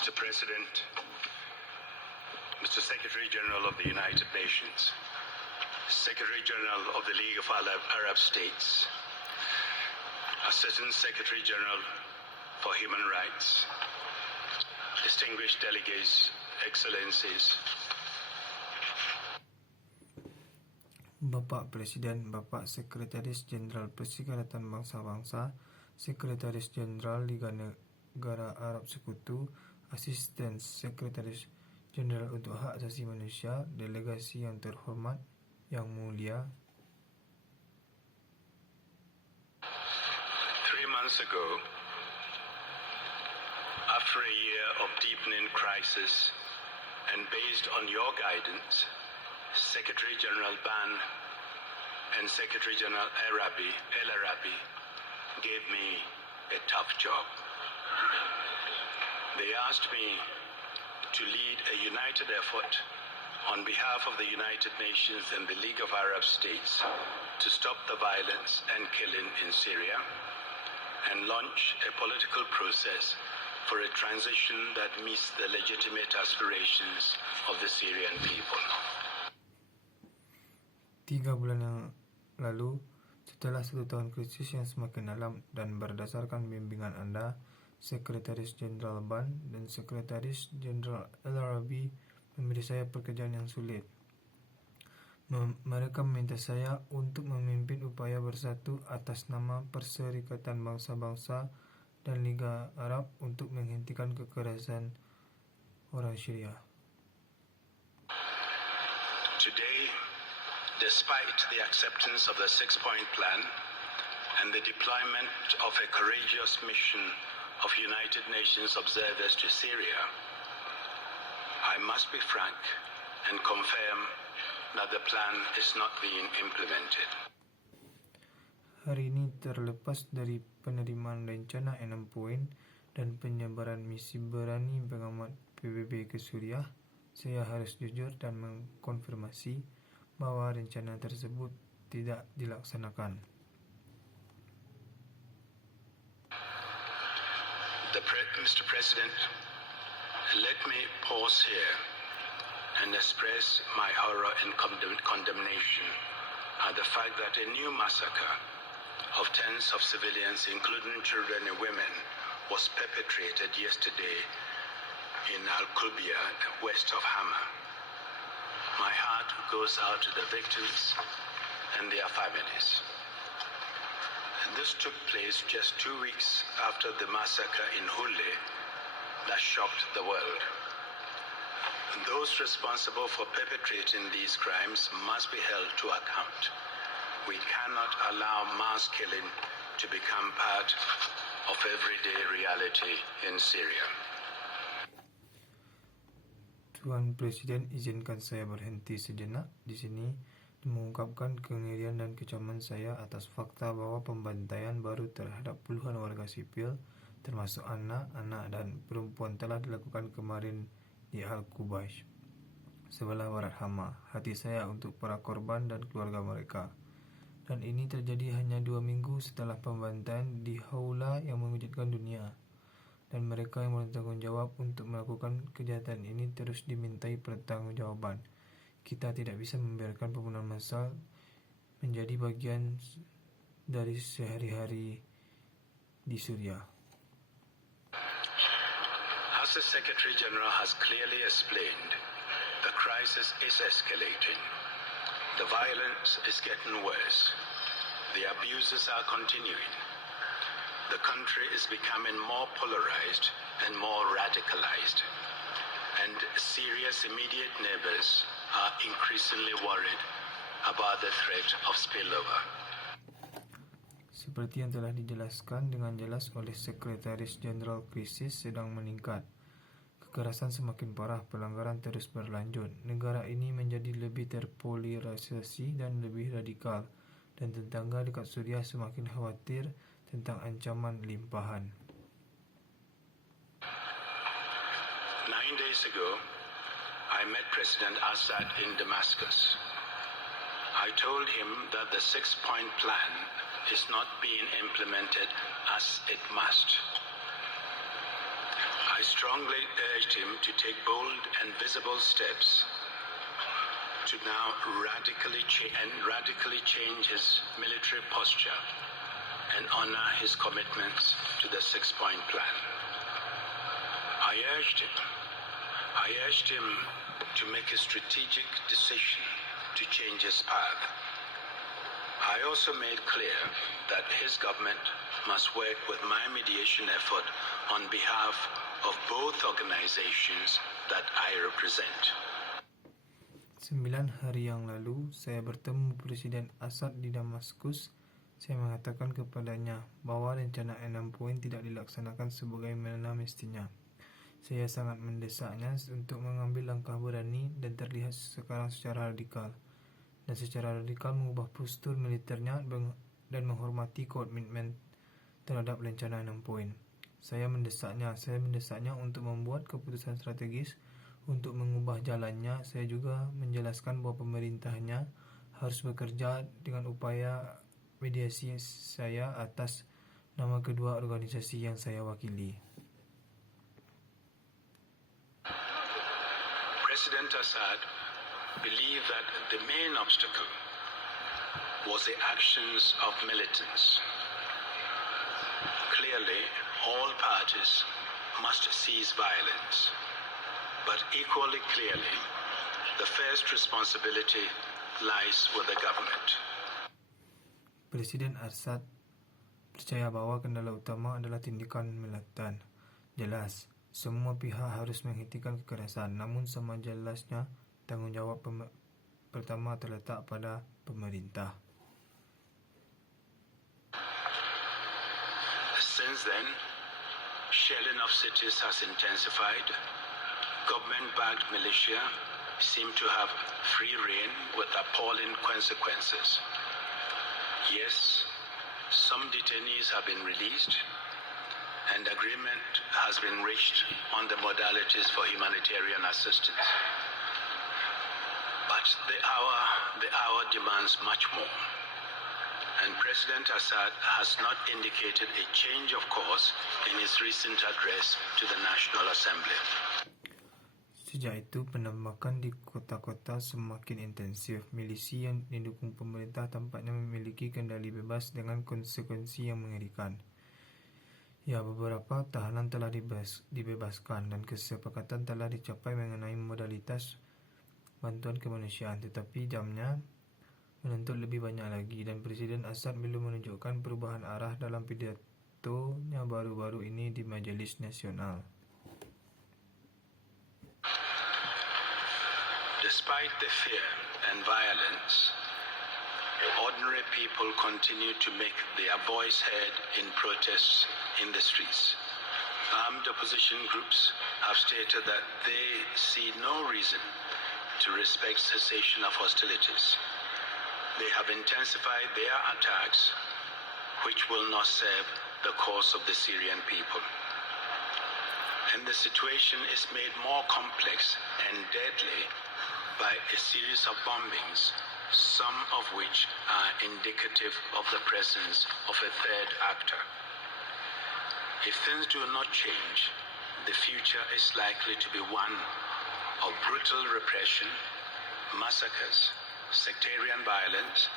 Mr. President, Mr. Secretary General of the United Nations, Secretary General of the League of Arab States, Assistant Secretary General for Human Rights, distinguished delegates, excellencies, Bapak Presiden, Bapak Sekretaris Jenderal Perserikatan Bangsa-Bangsa, Sekretaris Jenderal Liga Negara Arab Sekutu, Asisten Sekretaris Jenderal untuk Hak Asasi Manusia, delegasi yang terhormat, yang mulia. 3 months ago, after a year of deepening crisis and based on your guidance, Secretary General Ban and Secretary General El Arabi gave me a tough job. They asked me to lead a united effort on behalf of the United Nations and the League of Arab States to stop the violence and killing in Syria and launch a political process for a transition that meets the legitimate aspirations of the Syrian people. 3 bulan yang lalu, setelah 1 tahun krisis yang semakin dalam dan berdasarkan bimbingan Anda, Sekretaris Jenderal Ban dan Sekretaris Jenderal El Arabi memberi saya pekerjaan yang sulit. Mereka meminta saya untuk memimpin upaya bersatu atas nama Perserikatan Bangsa-Bangsa dan Liga Arab untuk menghentikan kekerasan orang Syria. Today, despite the acceptance of the 6-point plan and the deployment of a courageous mission of United Nations observers to Syria, I must be frank and confirm that the plan is not being implemented. Hari ini terlepas dari penerimaan rencana 6 poin dan penyebaran misi berani pengamat PBB ke Suriah, saya harus jujur dan mengkonfirmasi bahwa rencana tersebut tidak dilaksanakan. Mr. President, let me pause here and express my horror and condemnation at the fact that a new massacre of tens of civilians, including children and women, was perpetrated yesterday in Al-Qubia, west of Hama. My heart goes out to the victims and their families. And this took place just 2 weeks after the massacre in Hule that shocked the world. And those responsible for perpetrating these crimes must be held to account. We cannot allow mass killing to become part of everyday reality in Syria. Tuan Presiden, izinkan saya berhenti sejenak di sini mengungkapkan kengerian dan kecaman saya atas fakta bahwa pembantaian baru terhadap puluhan warga sipil, termasuk anak-anak dan perempuan, telah dilakukan kemarin di Al-Qubays, sebelah barat Hama. Hati saya untuk para korban dan keluarga mereka. Dan ini terjadi hanya 2 minggu setelah pembantaian di Haula yang mengejutkan dunia. Dan mereka yang bertanggung jawab untuk melakukan kejahatan ini terus dimintai pertanggungjawaban. Kita tidak bisa membiarkan pembunuhan massal menjadi bagian dari sehari-hari di Suriah. As the Secretary General has clearly explained, the crisis is escalating. The violence is getting worse. The abuses are continuing. The country is becoming more polarized and more radicalized. And Syria's immediate neighbors are increasingly worried about the threat of spillover. Seperti yang telah dijelaskan dengan jelas oleh Sekretaris Jenderal, krisis sedang meningkat. Kekerasan semakin parah, pelanggaran terus berlanjut. Negara ini menjadi lebih terpolarisasi dan lebih radikal, dan tetangga dekat Suriah semakin khawatir tentang ancaman limpahan. 9 days ago, I met President Assad in Damascus. I told him that the 6-point plan is not being implemented as it must. I I strongly urged him to take bold and visible steps to now radically change his military posture and honor his commitments to the six-point plan. I urged him to make a strategic decision to change his path. I also made clear that his government must work with my mediation effort on behalf of both organizations that I represent. 9 hari yang lalu, saya bertemu Presiden Assad di Damaskus. Saya mengatakan kepadanya bahwa rencana 6 poin tidak dilaksanakan sebagaimana mestinya. Saya sangat mendesaknya untuk mengambil langkah berani dan terlihat sekarang secara radikal mengubah postur militernya dan menghormati komitmen terhadap rencana 6 poin. Saya mendesaknya untuk membuat keputusan strategis untuk mengubah jalannya. Saya juga menjelaskan bahwa pemerintahnya harus bekerja dengan upaya mediasi saya atas nama kedua organisasi yang saya wakili. President Assad believed that the main obstacle was the actions of militants. Clearly, all parties must cease violence. But equally clearly, the first responsibility lies with the government. Presiden Assad percaya bahwa kendala utama adalah tindakan militan. Jelas, semua pihak harus menghentikan kekerasan, namun sama jelasnya tanggungjawab pertama terletak pada pemerintah. Since then, shelling of cities has intensified. Government-backed militia seem to have free rein with appalling consequences. Yes, some detainees have been released, and agreement has been reached on the modalities for humanitarian assistance. But the hour demands much more. And President Assad has not indicated a change of course in his recent address to the National Assembly. Sejak itu, penembakan di kota-kota semakin intensif. Milisi yang didukung pemerintah tampaknya memiliki kendali bebas dengan konsekuensi yang mengerikan. Ya, beberapa tahanan telah dibebaskan dan kesepakatan telah dicapai mengenai modalitas bantuan kemanusiaan, tetapi jamnya menuntut lebih banyak lagi, dan Presiden Assad belum menunjukkan perubahan arah dalam pidatonya baru-baru ini di Majelis Nasional. Despite the fear and violence, ordinary people continue to make their voice heard in protests in the streets. Armed opposition groups have stated that they see no reason to respect cessation of hostilities. They have intensified their attacks, which will not serve the cause of the Syrian people. And the situation is made more complex and deadly by a series of bombings, some of which are indicative of the presence of a third actor. If things do not change, the future is likely to be one of brutal repression, massacres, sectarian violence,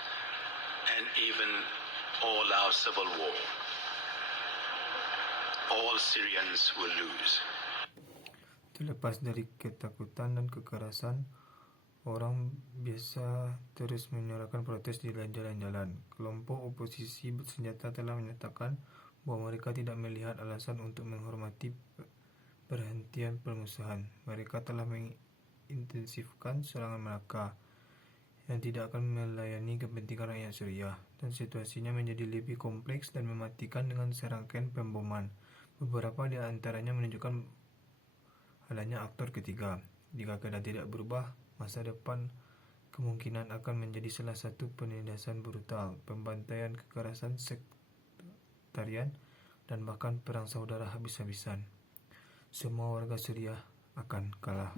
and even all-out civil war. All Syrians will lose. Terlepas dari ketakutan dan kekerasan, orang biasa terus menyuarakan protes di jalan-jalan. Kelompok oposisi bersenjata telah menyatakan bahwa mereka tidak melihat alasan untuk menghormati perhentian permusuhan. Mereka telah mengintensifkan serangan mereka yang tidak akan melayani kepentingan rakyat Suriah, dan situasinya menjadi lebih kompleks dan mematikan dengan serangkaian pemboman. Beberapa di antaranya menunjukkan adanya aktor ketiga. Jika keadaan tidak berubah, masa depan kemungkinan akan menjadi salah satu penindasan brutal, pembantaian, kekerasan sektarian, dan bahkan perang saudara habis-habisan. Semua warga Suriah akan kalah.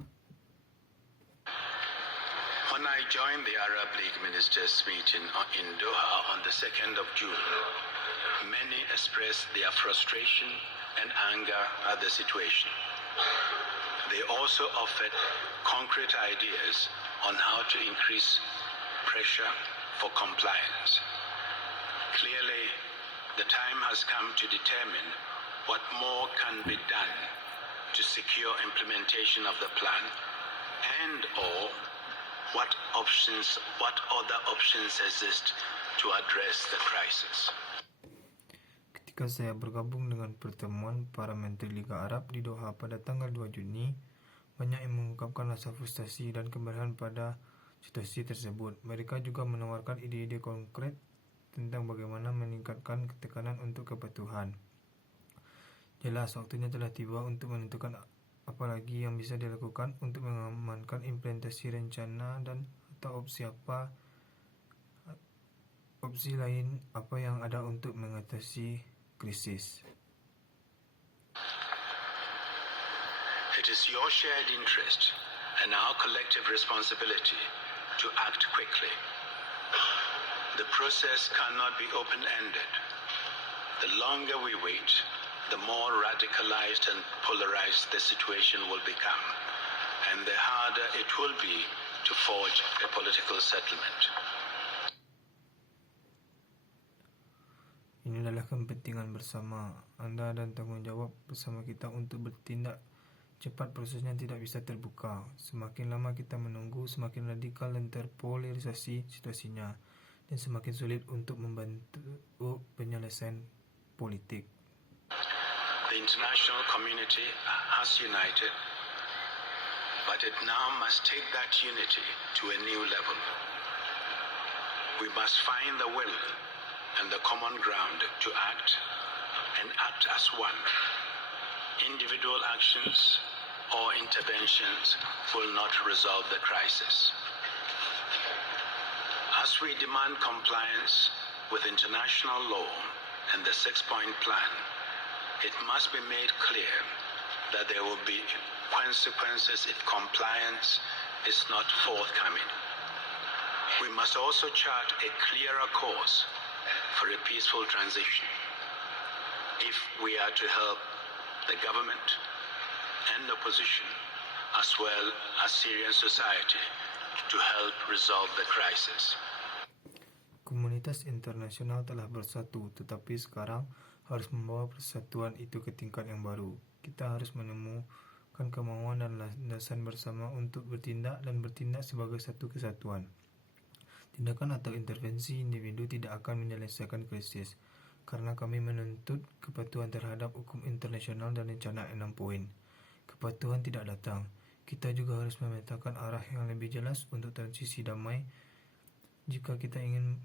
When I joined the Arab League ministers meeting in Doha on the 2nd of June, many expressed their frustration and anger at the situation. They also offered concrete ideas on how to increase pressure for compliance. Clearly, the time has come to determine what more can be done to secure implementation of the plan and/or what other options exist to address the crisis. Ketika saya bergabung dengan pertemuan para Menteri Liga Arab di Doha pada tanggal 2 Juni, banyak yang mengungkapkan rasa frustasi dan kemarahan pada situasi tersebut. Mereka juga menawarkan ide-ide konkret tentang bagaimana meningkatkan tekanan untuk kepatuhan. Jelas, waktunya telah tiba untuk menentukan apa lagi yang bisa dilakukan untuk mengamankan implementasi rencana dan atau opsi lain apa yang ada untuk mengatasi krisis. It is your shared interest and our collective responsibility to act quickly. The process cannot be open-ended. The longer we wait, the more radicalized and polarized the situation will become, and the harder it will be to forge a political settlement. Ini adalah kepentingan bersama Anda dan tanggung jawab bersama kita untuk bertindak cepat. Prosesnya tidak bisa terbuka. Semakin lama kita menunggu, semakin radikal dan terpolarisasi situasinya, dan semakin sulit untuk membantu penyelesaian politik. The international community has united, but it now must take that unity to a new level. We must find the will and the common ground to act and act as one. Individual actions or interventions will not resolve the crisis. As we demand compliance with international law and the six-point plan, it must be made clear that there will be consequences if compliance is not forthcoming. We must also chart a clearer course for a peaceful transition if we are to help the government and opposition as well as Syrian society to help resolve the crisis. Komunitas internasional telah bersatu, tetapi sekarang harus membawa persatuan itu ke tingkat yang baru. Kita harus menemukan kemauan dan landasan bersama untuk bertindak sebagai satu kesatuan. Tindakan atau intervensi individu tidak akan menyelesaikan krisis, karena kami menuntut kepatuhan terhadap hukum internasional dan rencana 6 poin. Kepatuhan tidak datang. Kita juga harus memetakan arah yang lebih jelas untuk transisi damai. Jika kita ingin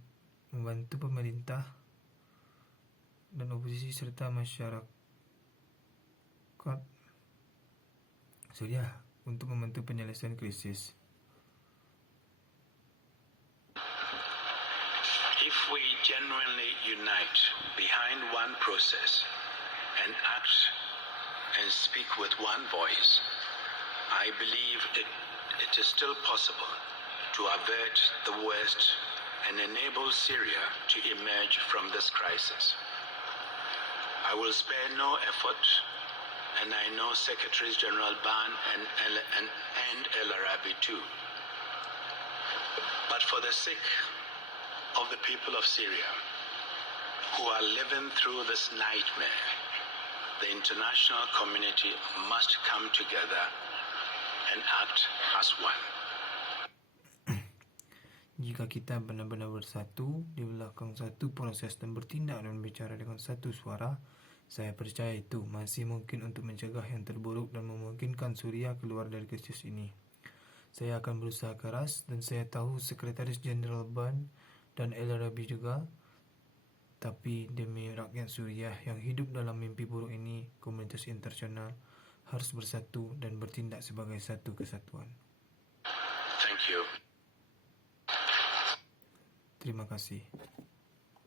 membantu pemerintah dan oposisi serta masyarakat Suriah untuk membantu penyelesaian krisis. If we genuinely unite behind one process and act and speak with one voice, I believe it is still possible to avert the worst and enable Syria to emerge from this crisis. I will spare no effort, and I know Secretaries General Ban and El Arabi too. But for the sake of the people of Syria who are living through this nightmare, the international community must come together and act as one. Jika kita benar-benar bersatu di belakang satu proses dan bertindak dan bicara dengan satu suara, saya percaya itu masih mungkin untuk mencegah yang terburuk dan memungkinkan Suriah keluar dari krisis ini. Saya akan berusaha keras, dan saya tahu Sekretaris Jenderal Ban dan El Arabi juga. Tapi demi rakyat Suriah yang hidup dalam mimpi buruk ini, komunitas internasional harus bersatu dan bertindak sebagai satu kesatuan. Thank you. Terima kasih.